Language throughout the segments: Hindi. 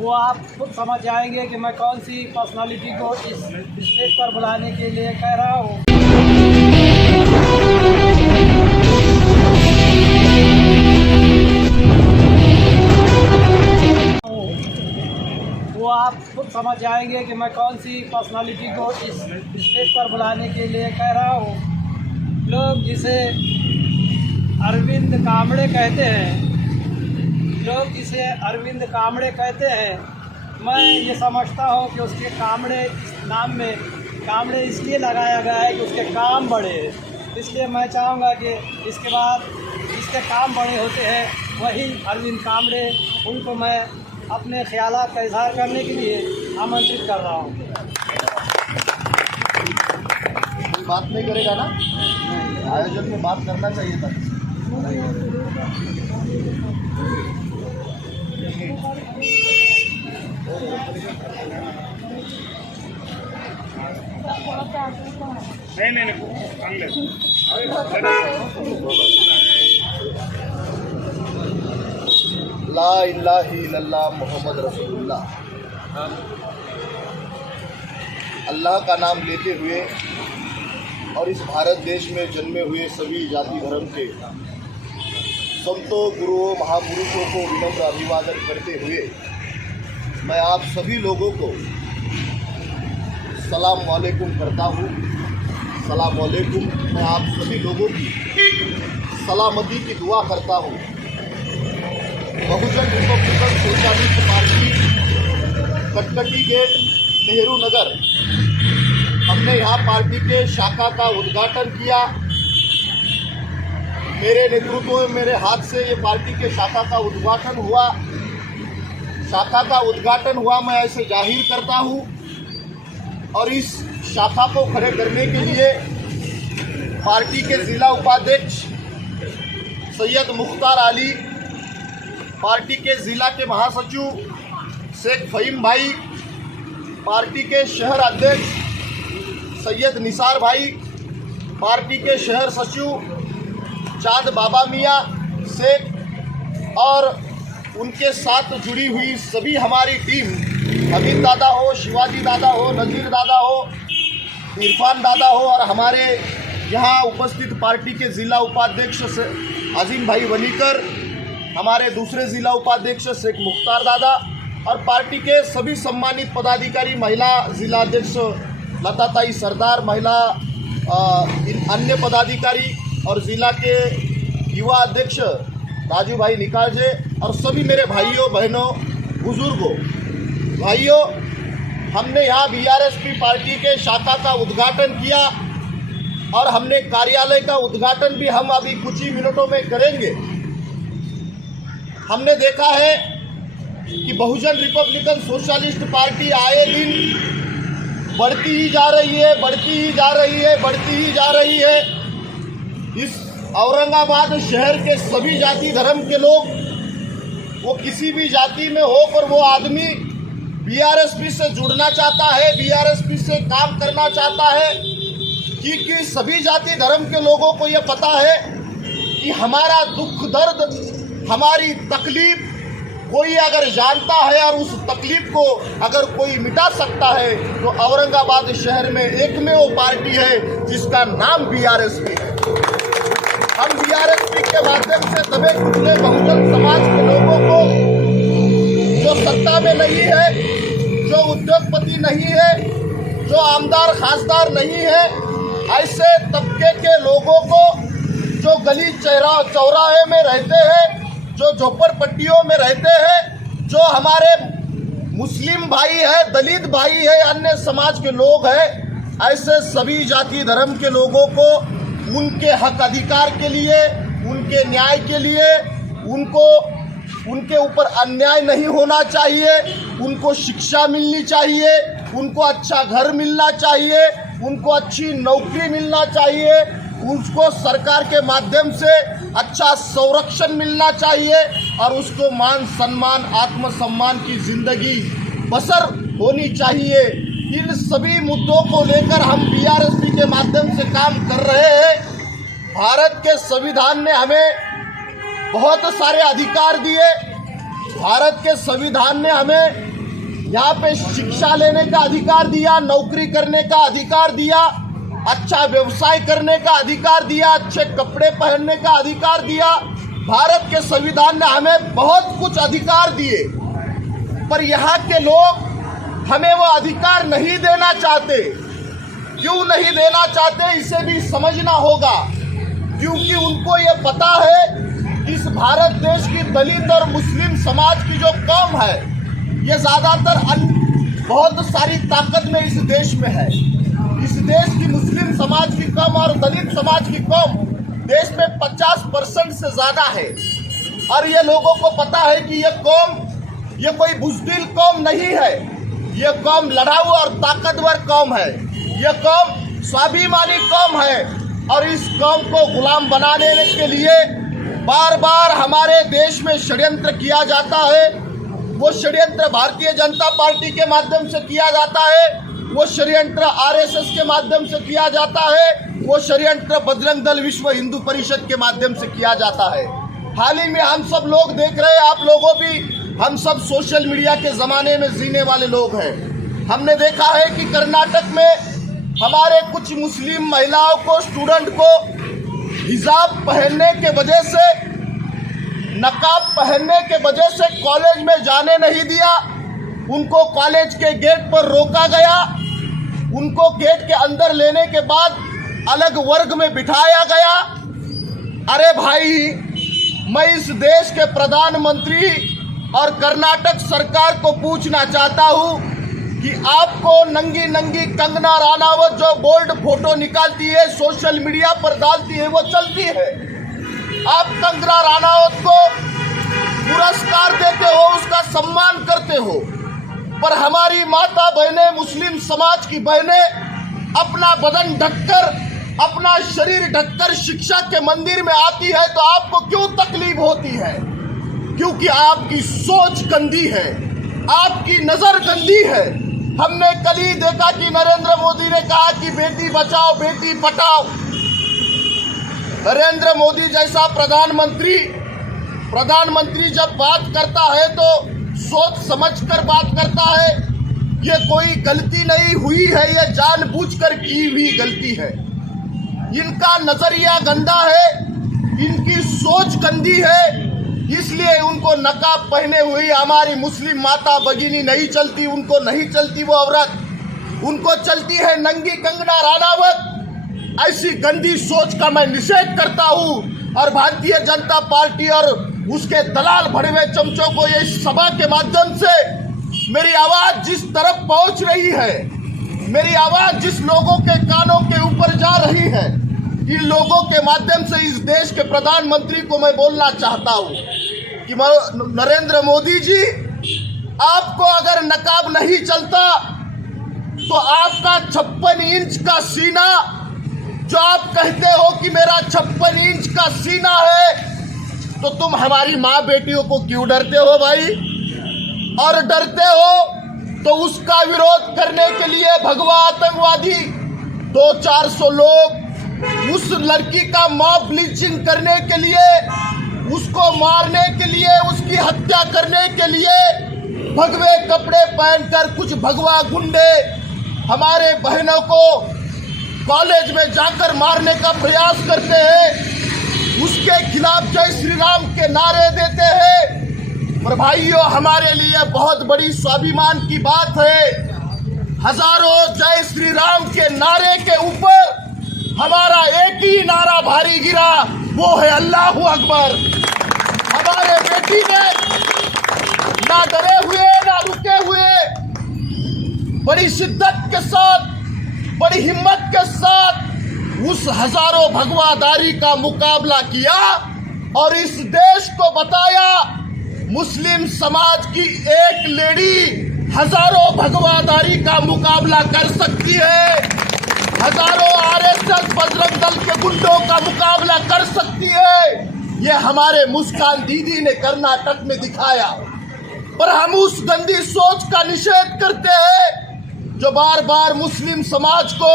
वो आप खुद समझ जाएंगे कि मैं कौन सी पर्सनालिटी को इस स्टेज पर बुलाने के लिए कह रहा हूँ। वो आप खुद समझ जाएंगे कि मैं कौन सी पर्सनालिटी को इस स्टेज पर बुलाने के लिए कह रहा हूँ। लोग जिसे अरविंद कांबड़े कहते हैं, मैं ये समझता हूँ कि उसके कांबड़े इस नाम में कांबड़े इसलिए लगाया गया है कि उसके काम बड़े हैं। इसलिए मैं चाहूँगा कि इसके बाद जिसके काम बड़े होते हैं वही अरविंद कांबड़े, उनको मैं अपने ख्यालात का इजहार करने के लिए आमंत्रित कर रहा हूँ। बात नहीं करेगा ना, आयोजन में बात करना चाहिए था। ला इलाहा इल्लल्लाह मोहम्मद रसूलुल्लाह। अल्लाह का नाम लेते हुए और इस भारत देश में जन्मे हुए सभी जाति धर्म के संतों, गुरुओं, महापुरुषों को विनम्र अभिवादन करते हुए मैं आप सभी लोगों को सलाम वालेकुम करता हूँ। सलाम वालेकुम। मैं आप सभी लोगों की सलामती की दुआ करता हूँ। बहुजन रिपब्लिकन सोशलिस्ट पार्टी कटकटी गेट, नेहरू नगर, हमने यहाँ पार्टी के शाखा का उद्घाटन किया। मेरे नेतृत्व में, मेरे हाथ से ये पार्टी के शाखा का उद्घाटन हुआ। मैं ऐसे जाहिर करता हूँ। और इस शाखा को खड़े करने के लिए पार्टी के जिला उपाध्यक्ष सैयद मुख्तार अली, पार्टी के ज़िला के महासचिव शेख फ़हीम भाई, पार्टी के शहर अध्यक्ष सैयद निसार भाई, पार्टी के शहर सचिव चाँद बाबा मियाँ शेख और उनके साथ जुड़ी हुई सभी हमारी टीम, हमीद दादा हो, शिवाजी दादा हो, नज़ीर दादा हो, इरफान दादा हो, और हमारे यहाँ उपस्थित पार्टी के ज़िला उपाध्यक्ष अजीम भाई वलीकर, हमारे दूसरे ज़िला उपाध्यक्ष शेख मुख्तार दादा और पार्टी के सभी सम्मानित पदाधिकारी, महिला ज़िला अध्यक्ष लताताई सरदार, महिला अन्य पदाधिकारी और ज़िला के युवा अध्यक्ष राजू भाई निकालजे और सभी मेरे भाइयों बहनों बुज़ुर्गों। भाइयों, हमने यहाँ बीआरएसपी पार्टी के शाखा का उद्घाटन किया और हमने कार्यालय का उद्घाटन भी हम अभी कुछ ही मिनटों में करेंगे। हमने देखा है कि बहुजन रिपब्लिकन सोशलिस्ट पार्टी आए दिन बढ़ती ही जा रही है। इस औरंगाबाद शहर के सभी जाति धर्म के लोग, वो किसी भी जाति में हो पर वो आदमी बीआरएसपी से जुड़ना चाहता है, बीआरएसपी से काम करना चाहता है, क्योंकि सभी जाति धर्म के लोगों को ये पता है कि हमारा दुख दर्द, हमारी तकलीफ कोई अगर जानता है और उस तकलीफ को अगर कोई मिटा सकता है तो औरंगाबाद शहर में एकमेव पार्टी है जिसका नाम बीआरएसपी है। हम बीआरएसपी के माध्यम से दबे कुचले बहुजन समाज के लोगों को, जो सत्ता में नहीं है, जो उद्योगपति नहीं है, जो आमदार खासदार नहीं है, ऐसे तबके के लोगों को, जो गली चौराहे में रहते हैं, जो झोपड़पट्टियों में रहते हैं, जो हमारे मुस्लिम भाई है, दलित भाई है, अन्य समाज के लोग हैं, ऐसे सभी जाति धर्म के लोगों को उनके हक अधिकार के लिए, उनके न्याय के लिए, उनके ऊपर अन्याय नहीं होना चाहिए, उनको शिक्षा मिलनी चाहिए, उनको अच्छा घर मिलना चाहिए, उनको अच्छी नौकरी मिलना चाहिए, उसको सरकार के माध्यम से अच्छा संरक्षण मिलना चाहिए और उसको मान सम्मान, आत्मसम्मान की ज़िंदगी बसर होनी चाहिए। इन सभी मुद्दों को लेकर हम बीआरएसपी के माध्यम से काम कर रहे हैं। भारत के संविधान ने हमें बहुत सारे अधिकार दिए, भारत के संविधान ने हमें यहाँ पे शिक्षा लेने का अधिकार दिया, नौकरी करने का अधिकार दिया, अच्छा व्यवसाय करने का अधिकार दिया, अच्छे कपड़े पहनने का अधिकार दिया। भारत के संविधान ने हमें बहुत कुछ अधिकार दिए, पर यहाँ के लोग हमें वो अधिकार नहीं देना चाहते। क्यों नहीं देना चाहते, इसे भी समझना होगा, क्योंकि उनको ये पता है इस भारत देश की दलित और मुस्लिम समाज की जो कौम है, ये ज़्यादातर बहुत सारी ताकत में इस देश में है। इस देश की मुस्लिम समाज की कौम और दलित समाज की कौम देश में 50% से ज़्यादा है। और ये लोगों को पता है कि ये कौम, ये कोई बुज़दिल कौम नहीं है, ये कौम लड़ाऊ और ताकतवर कौम है, ये कौम स्वाभिमानी कौम है। और इस कौम को गुलाम बनाने के लिए बार बार हमारे देश में षड्यंत्र किया जाता है। वो षड्यंत्र भारतीय जनता पार्टी के माध्यम से किया जाता है, वो षड्यंत्र आरएसएस के माध्यम से किया जाता है, वो षड्यंत्र बजरंग दल विश्व हिंदू परिषद के माध्यम से किया जाता है। हाल ही में हम सब लोग देख रहे हैं, आप लोगों भी, हम सब सोशल मीडिया के ज़माने में जीने वाले लोग हैं। हमने देखा है कि कर्नाटक में हमारे कुछ मुस्लिम महिलाओं को, स्टूडेंट को हिजाब पहनने के वजह से, नकाब पहनने के वजह से कॉलेज में जाने नहीं दिया। उनको कॉलेज के गेट पर रोका गया, उनको गेट के अंदर लेने के बाद अलग वर्ग में बिठाया गया। अरे भाई, मैं इस देश के प्रधानमंत्री और कर्नाटक सरकार को पूछना चाहता हूं कि आपको नंगी नंगी कंगना राणावत जो बोल्ड फोटो निकालती है, सोशल मीडिया पर डालती है, वो चलती है। आप कंगना राणावत को पुरस्कार देते हो, उसका सम्मान करते हो, पर हमारी माता बहनें, मुस्लिम समाज की बहनें अपना बदन ढककर, अपना शरीर ढककर शिक्षा के मंदिर में आती है तो आपको क्यों तकलीफ होती है? क्योंकि आपकी सोच गंदी है, आपकी नजर गंदी है। हमने कल ही देखा कि नरेंद्र मोदी ने कहा कि बेटी बचाओ बेटी पढ़ाओ। नरेंद्र मोदी जैसा प्रधानमंत्री जब बात करता है तो सोच समझकर बात करता है। ये कोई गलती नहीं हुई है, ये जानबूझकर की हुई गलती है। इनका नजरिया गंदा है, इनकी सोच गंदी है, इसलिए उनको नकाब पहने हुई हमारी मुस्लिम माता भगिनी नहीं चलती, उनको नहीं चलती वो औरत, उनको चलती है नंगी कंगना राणावत। ऐसी गंदी सोच का मैं निषेध करता हूं और भारतीय जनता पार्टी और उसके दलाल भड़वे चमचों को ये सभा के माध्यम से मेरी आवाज जिस तरफ पहुंच रही है, मेरी आवाज जिस लोगों के कानों के ऊपर जा रही है, इन लोगों के माध्यम से इस देश के प्रधानमंत्री को मैं बोलना चाहता हूं कि नरेंद्र मोदी जी, आपको अगर नकाब नहीं चलता तो आपका 56 इंच का सीना, जो आप कहते हो कि मेरा 56 इंच का सीना है, तो तुम हमारी माँ बेटियों को क्यों डरते हो भाई? और डरते हो तो उसका विरोध करने के लिए भगवा आतंकवादी 200-400 लोग उस लड़की का मॉब ब्लीचिंग करने के लिए, उसको मारने के लिए, उसकी हत्या करने के लिए भगवे कपड़े पहनकर कुछ भगवा गुंडे हमारे बहनों को कॉलेज में जाकर मारने का प्रयास करते हैं, उसके खिलाफ जय श्री राम के नारे देते हैं। पर भाइयों, हमारे लिए बहुत बड़ी स्वाभिमान की बात है, हजारों जय श्री राम के नारे के ऊपर हमारा एक ही नारा भारी गिरा, वो है अल्लाहू अकबर। हमारे बेटी ने ना डरे हुए ना रुके हुए बड़ी शिद्दत के साथ, बड़ी हिम्मत के साथ उस हजारों भगवादारी का मुकाबला किया और इस देश को बताया मुस्लिम समाज की एक लेडी हजारों भगवादारी का मुकाबला कर सकती है, हजारों आरएसएस बजरंग दल के गुंडों का मुकाबला कर सकती है। ये हमारे मुस्कान दीदी ने कर्नाटक में दिखाया। पर हम उस गंदी सोच का निषेध करते हैं जो बार बार मुस्लिम समाज को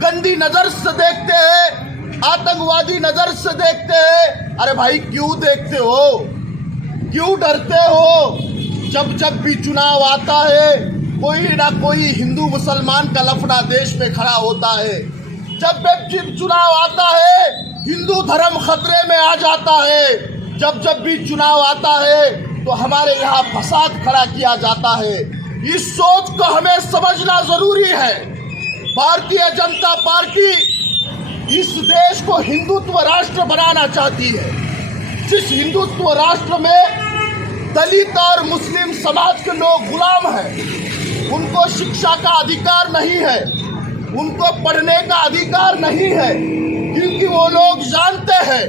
गंदी नजर से देखते हैं, आतंकवादी नजर से देखते हैं। अरे भाई, क्यों देखते हो? क्यों डरते हो? जब भी चुनाव आता है कोई ना कोई हिंदू मुसलमान का लफड़ा देश में खड़ा होता है। जब भी चुनाव आता है हिंदू धर्म खतरे में आ जाता है। जब भी चुनाव आता है तो हमारे यहाँ फसाद खड़ा किया जाता है। इस सोच को हमें समझना जरूरी है। भारतीय जनता पार्टी इस देश को हिंदुत्व राष्ट्र बनाना चाहती है। जिस हिंदुत्व राष्ट्र में दलित और मुस्लिम समाज के लोग गुलाम हैं, उनको शिक्षा का अधिकार नहीं है, उनको पढ़ने का अधिकार नहीं है, क्योंकि वो लोग जानते हैं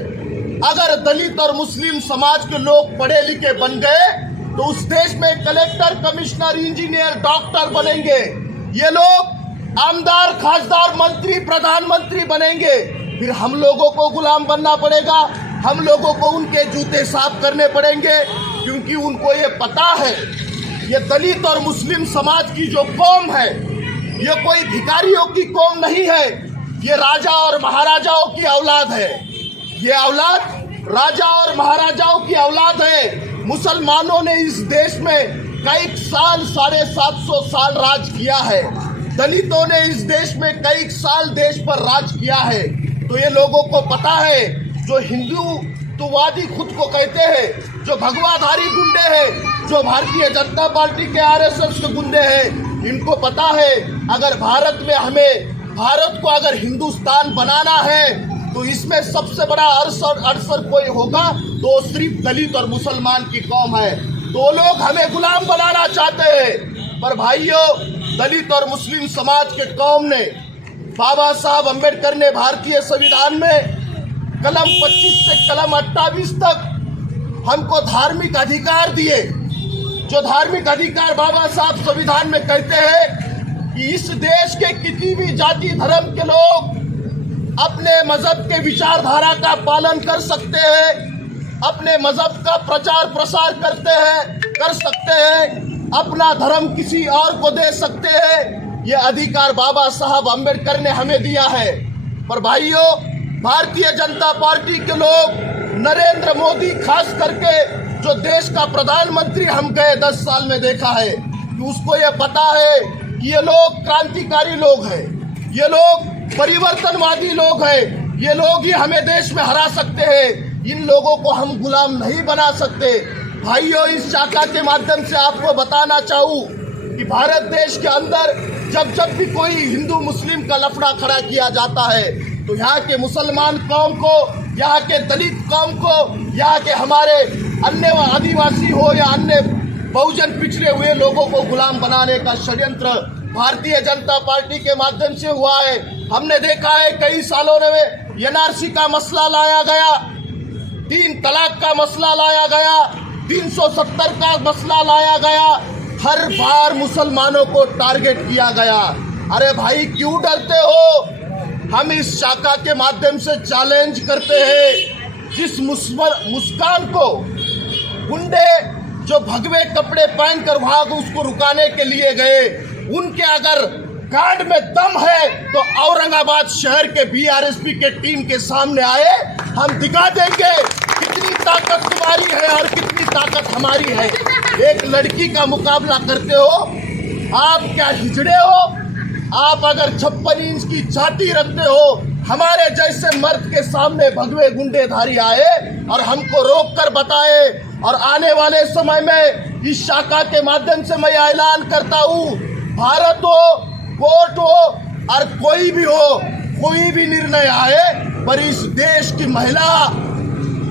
अगर दलित और मुस्लिम समाज के लोग पढ़े लिखे बन गए तो उस देश में कलेक्टर, कमिश्नर, इंजीनियर, डॉक्टर बनेंगे। ये लोग आमदार, खासदार, मंत्री, प्रधानमंत्री बनेंगे। फिर हम लोगों को गुलाम बनना पड़ेगा, हम लोगों को उनके जूते साफ करने पड़ेंगे, क्योंकि उनको ये पता है ये दलित और मुस्लिम समाज की जो कौम है ये कोई भिखारियों की कौम नहीं है, ये राजा और महाराजाओं की औलाद है। ये औलाद राजा और महाराजाओं की औलाद है। मुसलमानों ने इस देश में कई साल, 750 साल राज किया है। दलितों ने इस देश में कई साल देश पर राज किया है। तो ये लोगों को पता है, जो हिंदुत्ववादी खुद को कहते हैं, जो भगवाधारी गुंडे हैं, जो भारतीय जनता पार्टी के आरएसएस के गुंडे हैं, इनको पता है अगर भारत को अगर हिंदुस्तान बनाना है तो इसमें सबसे बड़ा अरसर कोई होगा तो सिर्फ दलित और मुसलमान की कौम है। तो लोग हमें गुलाम बनाना चाहते हैं। पर भाइयों, दलित और मुस्लिम समाज के कौम ने, बाबा साहब अम्बेडकर ने भारतीय संविधान में कलम 25 से कलम 28 तक हमको धार्मिक अधिकार दिए। जो धार्मिक अधिकार बाबा साहब संविधान में कहते हैं कि इस देश के किसी भी जाति धर्म के लोग अपने मजहब के विचारधारा का पालन कर सकते हैं, अपने मजहब का प्रचार प्रसार कर सकते हैं, अपना धर्म किसी और को दे सकते हैं। ये अधिकार बाबा साहब अम्बेडकर ने हमें दिया है। पर भाइयों, भारतीय जनता पार्टी के लोग, नरेंद्र मोदी खास करके, जो देश का प्रधानमंत्री हम गए 10 साल में देखा है, कि उसको ये पता है कि ये लोग क्रांतिकारी लोग हैं, ये लोग परिवर्तनवादी लोग हैं, ये लोग ही हमें देश में हरा सकते हैं। इन लोगों को हम गुलाम नहीं बना सकते। भाइयों, इस शाखा के माध्यम से आपको बताना चाहूँ कि भारत देश के अंदर जब भी कोई हिंदू मुस्लिम का लफड़ा खड़ा किया जाता है तो यहाँ के मुसलमान कौम को, यहाँ के दलित कौम को, यहाँ के हमारे अन्य आदिवासी हो या अन्य बहुजन पिछड़े हुए लोगों को गुलाम बनाने का षड्यंत्र भारतीय जनता पार्टी के माध्यम से हुआ है। हमने देखा है कई सालों में एनआरसी का मसला लाया गया, 3 तलाक का मसला लाया गया, 370 का मसला लाया गया, हर बार मुसलमानों को टारगेट किया गया। अरे भाई, क्यों डरते हो? हम इस शाखा के माध्यम से चैलेंज करते हैं, जिस मुस्कान को गुंडे जो भगवे कपड़े पहनकर वहां उसको रुकाने के लिए गए, उनके अगर गार्ड में दम है तो औरंगाबाद शहर के बीआरएसपी के टीम के सामने आए, हम दिखा देंगे कितनी ताकत तुम्हारी है और कितनी ताकत हमारी है। एक लड़की का मुकाबला करते हो, आप क्या हिजड़े हो? आप अगर 56 इंच की छाती रखते हो, हमारे जैसे मर्द के सामने भगवे गुंडेधारी आए और हमको रोक कर बताए। और आने वाले समय में इस शाखा के माध्यम से मैं ऐलान करता हूँ, भारत हो, कोर्ट हो और कोई भी हो, कोई भी निर्णय आए, पर इस देश की महिला,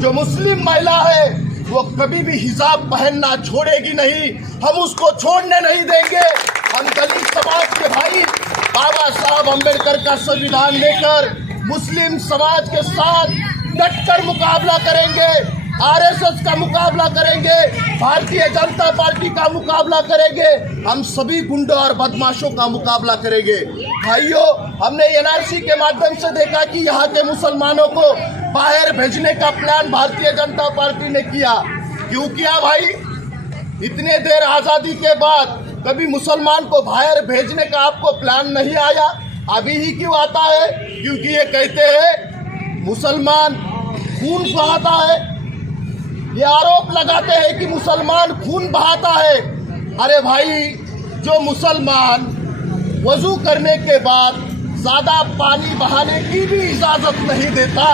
जो मुस्लिम महिला है, वो कभी भी हिजाब पहनना छोड़ेगी नहीं। हम उसको छोड़ने नहीं देंगे। हम दलित समाज के भाई बाबा साहब अम्बेडकर का संविधान लेकर मुस्लिम समाज के साथ डटकर मुकाबला करेंगे, आरएसएस का मुकाबला करेंगे, भारतीय जनता पार्टी का मुकाबला करेंगे, हम सभी गुंडों और बदमाशों का मुकाबला करेंगे। भाइयों, हमने एनआरसी के माध्यम से देखा कि यहाँ के मुसलमानों को बाहर भेजने का प्लान भारतीय जनता पार्टी ने किया। क्यों किया भाई? इतने देर आज़ादी के बाद कभी मुसलमान को बाहर भेजने का आपको प्लान नहीं आया? अभी ही क्यों आता है? क्योंकि ये कहते हैं मुसलमान खून बहाता है, ये आरोप लगाते हैं कि मुसलमान खून बहाता है। अरे भाई, जो मुसलमान वजू करने के बाद ज्यादा पानी बहाने की भी इजाजत नहीं देता,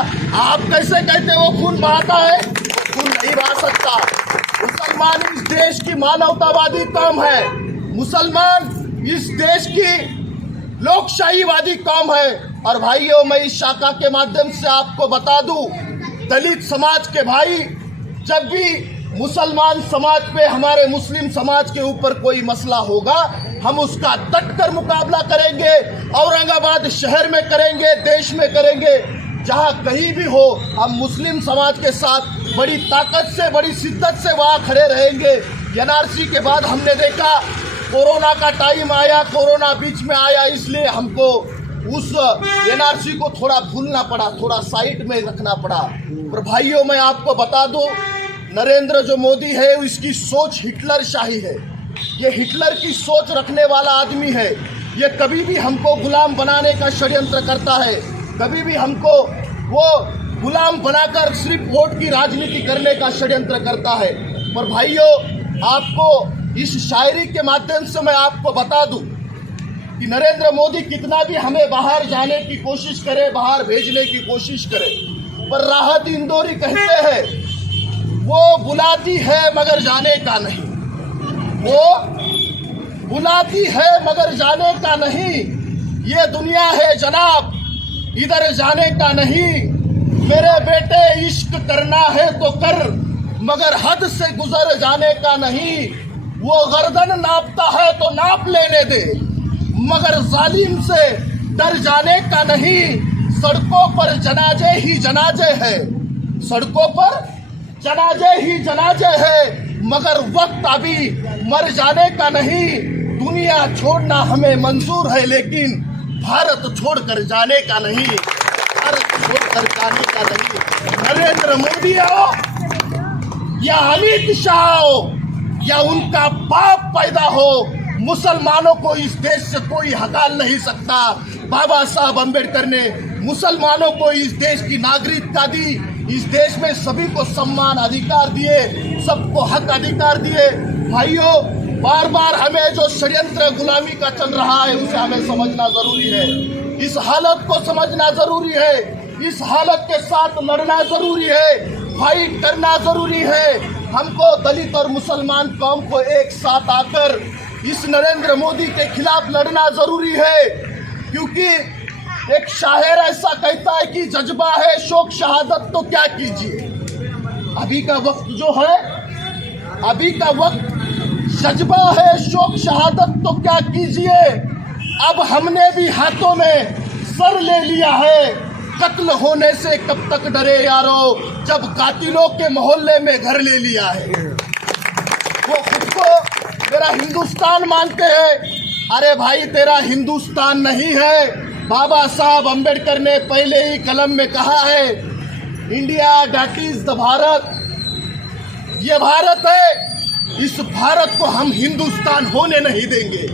आप कैसे कहते वो खून बहाता है? खून नहीं बहा सकता। मुसलमान इस देश की मानवतावादी कौम है, मुसलमान इस देश की लोकशाहीवादी कौम है। और भाइयों, मैं इस शाखा के माध्यम से आपको बता दूं, दलित समाज के भाई, जब भी मुसलमान समाज पे, हमारे मुस्लिम समाज के ऊपर कोई मसला होगा, हम उसका डटकर मुकाबला करेंगे। औरंगाबाद शहर में करेंगे, देश में करेंगे, जहां कहीं भी हो, हम मुस्लिम समाज के साथ बड़ी ताकत से, बड़ी शिद्दत से वहां खड़े रहेंगे। एनआरसी के बाद हमने देखा कोरोना का टाइम आया, कोरोना बीच में आया, इसलिए हमको उस एनआरसी को थोड़ा भूलना पड़ा, थोड़ा साइड में रखना पड़ा। पर भाइयों, मैं आपको बता दूं, नरेंद्र जो मोदी है, इसकी सोच हिटलर शाही है। ये हिटलर की सोच रखने वाला आदमी है। ये कभी भी हमको गुलाम बनाने का षड्यंत्र करता है, कभी भी हमको वो गुलाम बनाकर सिर्फ वोट की राजनीति करने का षड्यंत्र करता है। पर भाइयों, आपको इस शायरी के माध्यम से मैं आपको बता दूं कि नरेंद्र मोदी कितना भी हमें बाहर जाने की कोशिश करे, बाहर भेजने की कोशिश करे, पर राहत इंदौरी कहते हैं, वो बुलाती है मगर जाने का नहीं, वो बुलाती है मगर जाने का नहीं। ये दुनिया है जनाब, इधर जाने का नहीं। मेरे बेटे, इश्क करना है तो कर, मगर हद से गुजर जाने का नहीं। वो गर्दन नापता है तो नाप लेने दे, मगर जालिम से डर जाने का नहीं। सड़कों पर जनाजे ही जनाजे है, सड़कों पर जनाजे ही जनाजे है, मगर वक्त अभी मर जाने का नहीं। दुनिया छोड़ना हमें मंजूर है, लेकिन भारत छोड़कर जाने का नहीं, भारत छोड़कर जाने का नहीं। नरेंद्र मोदी आओ या अमित शाह हो या उनका बाप पैदा हो, मुसलमानों को इस देश से कोई हटाल नहीं सकता। बाबा साहब अम्बेडकर ने मुसलमानों को इस देश की नागरिकता दी, इस देश में सभी को सम्मान अधिकार दिए, सबको हक अधिकार दिए। भाइयों, बार बार हमें जो षड्यंत्र गुलामी का चल रहा है, उसे हमें समझना जरूरी है। इस हालत को समझना जरूरी है, इस हालत के साथ लड़ना जरूरी है, फाइट करना जरूरी है। हमको दलित और मुसलमान कौम को एक साथ आकर इस नरेंद्र मोदी के खिलाफ लड़ना जरूरी है, क्योंकि एक शायर ऐसा कहता है कि जज्बा है शोक शहादत तो क्या कीजिए। अभी का वक्त जो है, अभी का वक्त जज्बा है शोक शहादत तो क्या कीजिए। अब हमने भी हाथों में सर ले लिया है, कत्ल होने से कब तक डरे यारो, जब कातिलों के मोहल्ले में घर ले लिया है। वो खुद को तेरा हिंदुस्तान मानते हैं। अरे भाई, तेरा हिंदुस्तान नहीं है। बाबा साहब अम्बेडकर ने पहले ही कलम में कहा है, India that is the Bharat, ये भारत है। इस भारत को हम हिंदुस्तान होने नहीं देंगे,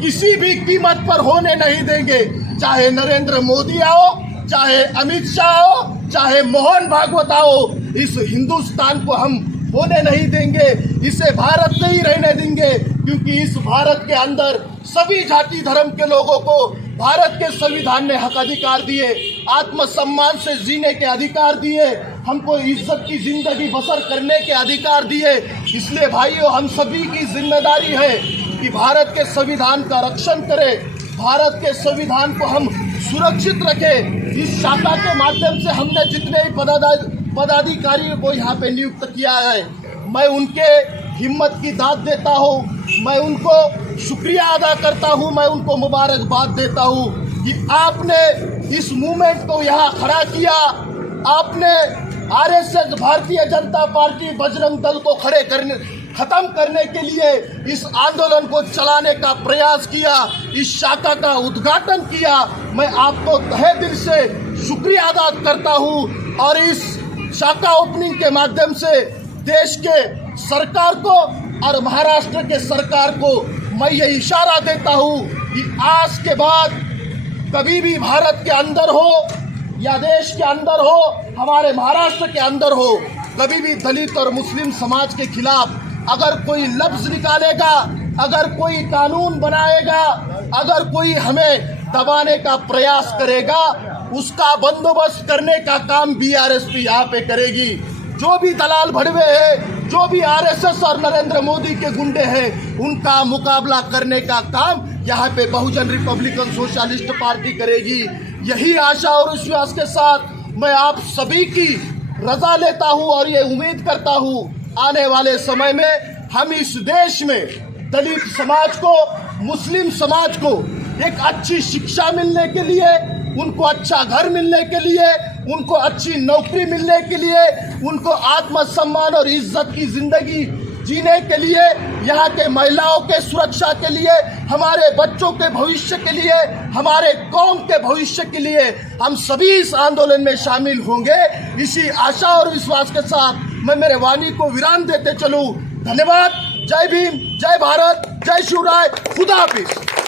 किसी भी कीमत पर होने नहीं देंगे। चाहे नरेंद्र मोदी आओ, चाहे अमित शाह आओ, चाहे मोहन भागवत आओ, इस हिंदुस्तान को हम होने नहीं देंगे, इसे भारत नहीं रहने देंगे। क्योंकि इस भारत के अंदर सभी जाति धर्म के लोगों को भारत के संविधान ने हक अधिकार दिए, आत्मसम्मान से जीने के अधिकार दिए, हमको इज्जत की जिंदगी बसर करने के अधिकार दिए। इसलिए भाइयों, हम सभी की जिम्मेदारी है कि भारत के संविधान का रक्षण करें, भारत के संविधान को हम सुरक्षित रखें। इस शाखा के माध्यम से हमने जितने भी पदाधिकारियों को यहाँ पे नियुक्त किया है, मैं उनके हिम्मत की दाद देता हूँ, मैं उनको शुक्रिया अदा करता हूँ, मैं उनको मुबारकबाद देता हूँ कि आपने इस मूवमेंट को यहाँ खड़ा किया, आपने आरएसएस, भारतीय जनता पार्टी, बजरंग दल को खत्म करने के लिए इस आंदोलन को चलाने का प्रयास किया, इस शाखा का उद्घाटन किया। मैं आपको तहे दिल से शुक्रिया अदा करता हूँ और इस शाखा ओपनिंग के माध्यम से देश के सरकार को और महाराष्ट्र के सरकार को मैं ये इशारा देता हूँ कि आज के बाद कभी भी भारत के अंदर हो या देश के अंदर हो, हमारे महाराष्ट्र के अंदर हो, कभी भी दलित और मुस्लिम समाज के खिलाफ अगर कोई लफ्ज निकालेगा, अगर कोई कानून बनाएगा, अगर कोई हमें दबाने का प्रयास करेगा, उसका बंदोबस्त करने का काम बीआरएसपी यहाँ पे करेगी। जो भी दलाल भड़वे हैं, जो भी आरएसएस और नरेंद्र मोदी के गुंडे हैं, उनका मुकाबला करने का काम यहाँ पे बहुजन रिपब्लिकन सोशलिस्ट पार्टी करेगी। यही आशा और विश्वास के साथ मैं आप सभी की रजा लेता हूँ और ये उम्मीद करता हूँ आने वाले समय में हम इस देश में दलित समाज को, मुस्लिम समाज को एक अच्छी शिक्षा मिलने के लिए, उनको अच्छा घर मिलने के लिए, उनको अच्छी नौकरी मिलने के लिए, उनको आत्मसम्मान और इज्जत की जिंदगी जीने के लिए, यहाँ के महिलाओं के सुरक्षा के लिए, हमारे बच्चों के भविष्य के लिए, हमारे कौम के भविष्य के लिए हम सभी इस आंदोलन में शामिल होंगे। इसी आशा और विश्वास के साथ मैं मेरे वाणी को विराम देते चलूं। धन्यवाद। जय भीम, जय भारत, जय शिवराय, खुदा हाफिज।